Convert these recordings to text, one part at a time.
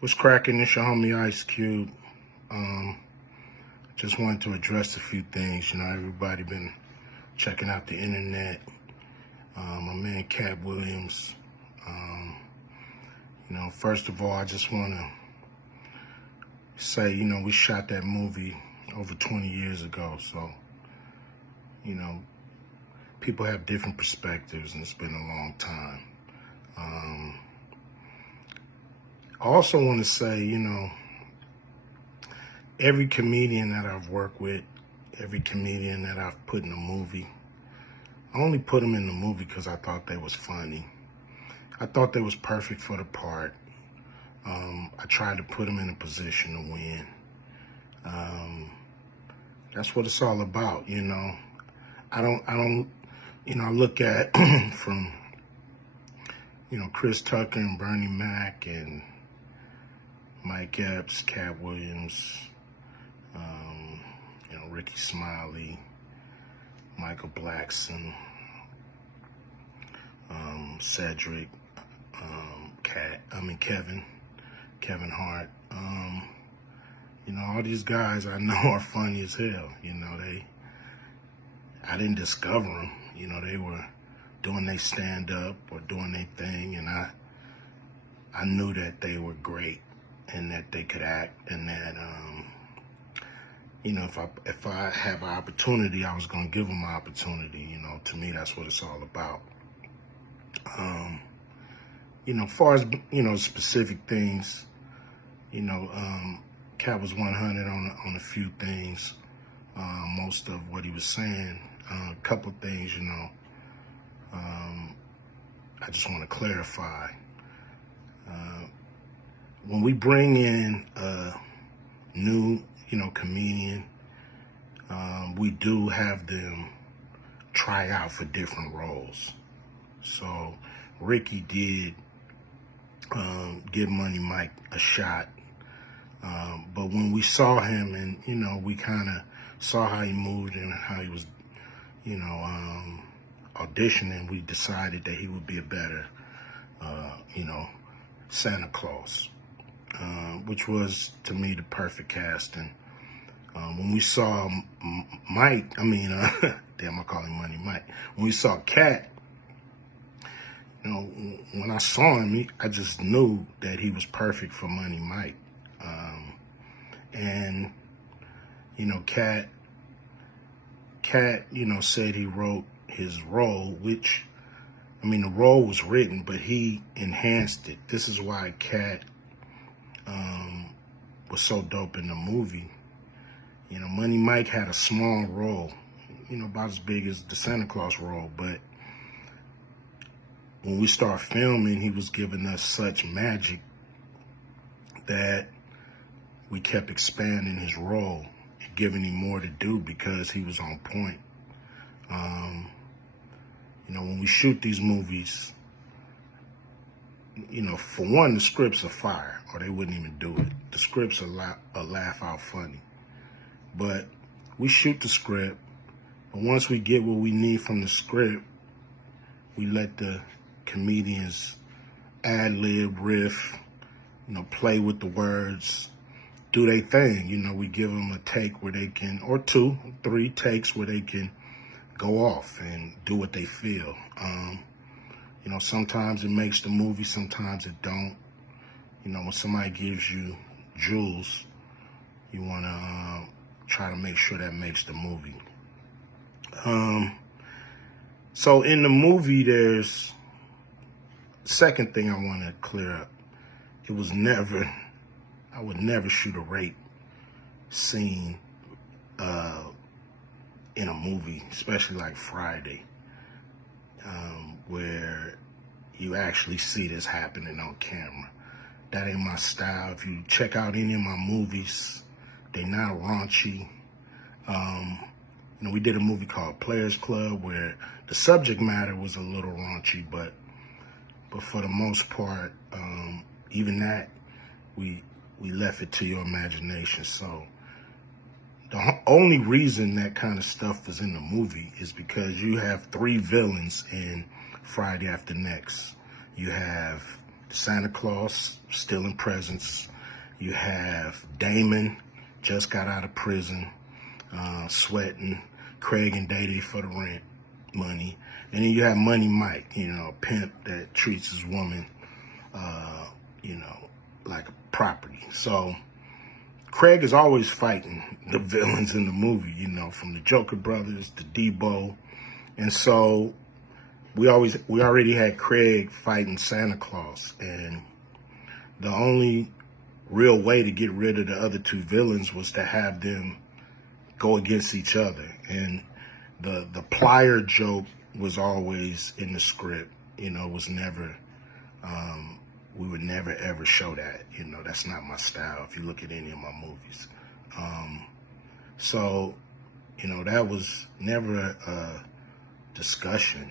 What's cracking? It's your homie Ice Cube. Just wanted to address a few things. Everybody been checking out the internet. My man KATT Williams. First of all, I just want to say, we shot that movie over 20 years ago. So, people have different perspectives, and it's been a long time. I also want to say, every comedian that I've worked with, every comedian that I've put in a movie, I only put them in the movie because I thought they was funny. I thought they was perfect for the part. I tried to put them in a position to win. That's what it's all about, I look at from, Chris Tucker and Bernie Mac and Mike Epps, KATT Williams, Ricky Smiley, Michael Blackson, Cedric, Kevin Hart. All these guys I know are funny as hell. I didn't discover them. They were doing their stand-up or doing their thing, and I knew that they were great and that they could act, and that if I have an opportunity, I was gonna give them an opportunity. To me, that's what it's all about. As far as specific things, KATT was 100 on a few things. Most of what he was saying, a couple things, I just want to clarify. When we bring in a new, comedian, we do have them try out for different roles. So Ricky did give Money Mike a shot. But when we saw him and, we kind of saw how he moved and how he was, auditioning, we decided that he would be a better, Santa Claus, which was, to me, the perfect casting. When we saw Mike, damn, I call him Money Mike. When we saw KATT, when I saw him, I just knew that he was perfect for Money Mike. And, KATT, said he wrote his role, which, the role was written, but he enhanced it. This is why KATT was so dope in the movie. Money Mike had a small role, about as big as the Santa Claus role, but when we start filming, he was giving us such magic that we kept expanding his role, giving him more to do because he was on point. When we shoot these movies, for one, the scripts are fire, or they wouldn't even do it. The scripts are laugh out funny. But we shoot the script, but once we get what we need from the script, we let the comedians ad-lib, riff, play with the words, do their thing. We give them a take where they can, or 2, 3 takes where they can go off and do what they feel. Sometimes it makes the movie, sometimes it don't. When somebody gives you jewels, you want to try to make sure that makes the movie. So in the movie, there's second thing I want to clear up. I would never shoot a rape scene in a movie, especially like Friday, where you actually see this happening on camera. That ain't my style. If you check out any of my movies, they're not raunchy. We did a movie called Players Club where the subject matter was a little raunchy, but for the most part, even that, we left it to your imagination. So the only reason that kind of stuff is in the movie is because you have 3 villains in Friday After Next. You have Santa Claus stealing presents. You have Damon, just got out of prison, sweating. Craig and Day for the rent money. And then you have Money Mike, a pimp that treats his woman, like a property. So Craig is always fighting the villains in the movie, from the Joker brothers to Debo. And so we already had Craig fighting Santa Claus. And the only real way to get rid of the other two villains was to have them go against each other. And the plier joke was always in the script, was never, we would never ever show that, that's not my style if you look at any of my movies. So, that was never a discussion,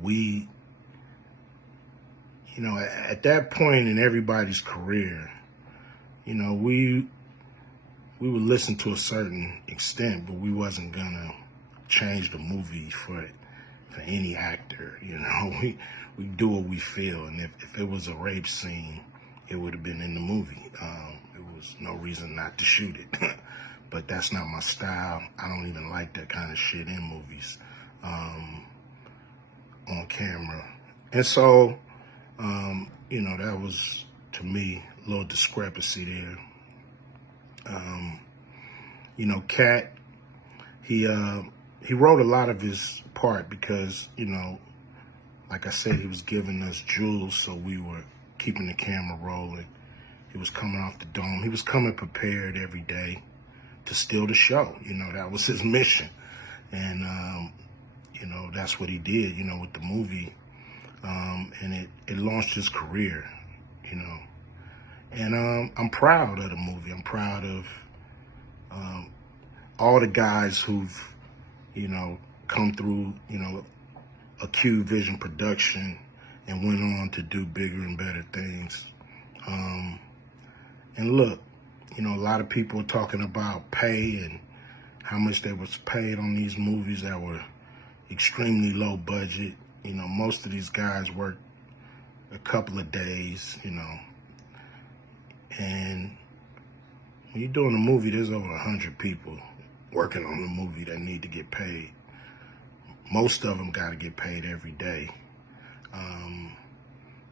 we, at that point in everybody's career, we would listen to a certain extent, but we wasn't gonna change the movie for any actor. We do what we feel, and if it was a rape scene, it would have been in the movie. There was no reason not to shoot it. But that's not my style. I don't even like that kind of shit in movies, on camera. And so, that was, to me, a little discrepancy there. KATT, he wrote a lot of his part because, like I said, he was giving us jewels, so we were keeping the camera rolling. He was coming off the dome. He was coming prepared every day to steal the show. That was his mission. And, that's what he did, with the movie. And it launched his career, And I'm proud of the movie. I'm proud of all the guys who've, come through, a Q Vision production and went on to do bigger and better things. And look, a lot of people are talking about pay and how much they was paid on these movies that were extremely low budget. Most of these guys work a couple of days, and when you're doing a movie, there's over 100 people working on the movie that need to get paid. Most of them got to get paid every day.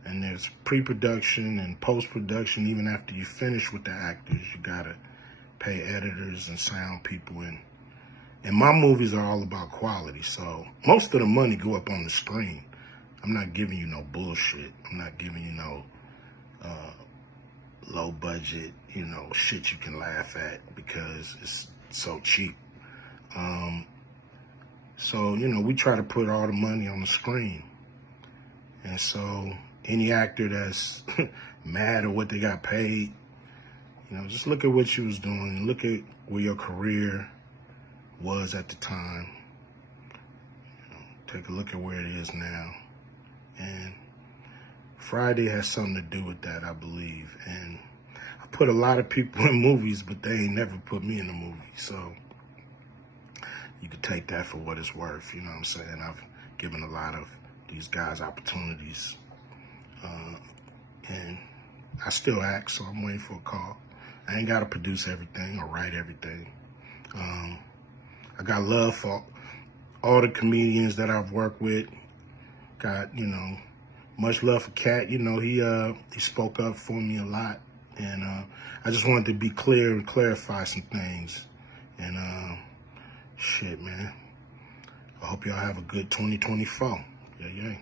And there's pre-production and post-production. Even after you finish with the actors, you got to pay editors and sound people. And my movies are all about quality, so most of the money go up on the screen. I'm not giving you no bullshit. I'm not giving you no low budget, shit you can laugh at because it's so cheap. So, we try to put all the money on the screen. And so any actor that's mad at what they got paid, just look at what you was doing. Look at where your career was at the time. Take a look at where it is now. And Friday has something to do with that, I believe. And I put a lot of people in movies, but they ain't never put me in a movie. So you could take that for what it's worth. You know what I'm saying? I've given a lot of these guys opportunities. And I still act, so I'm waiting for a call. I ain't got to produce everything or write everything. I got love for all the comedians that I've worked with. Got, much love for KATT. He spoke up for me a lot. And I just wanted to be clear and clarify some things. And shit, man. I hope y'all have a good 2024. Yeah.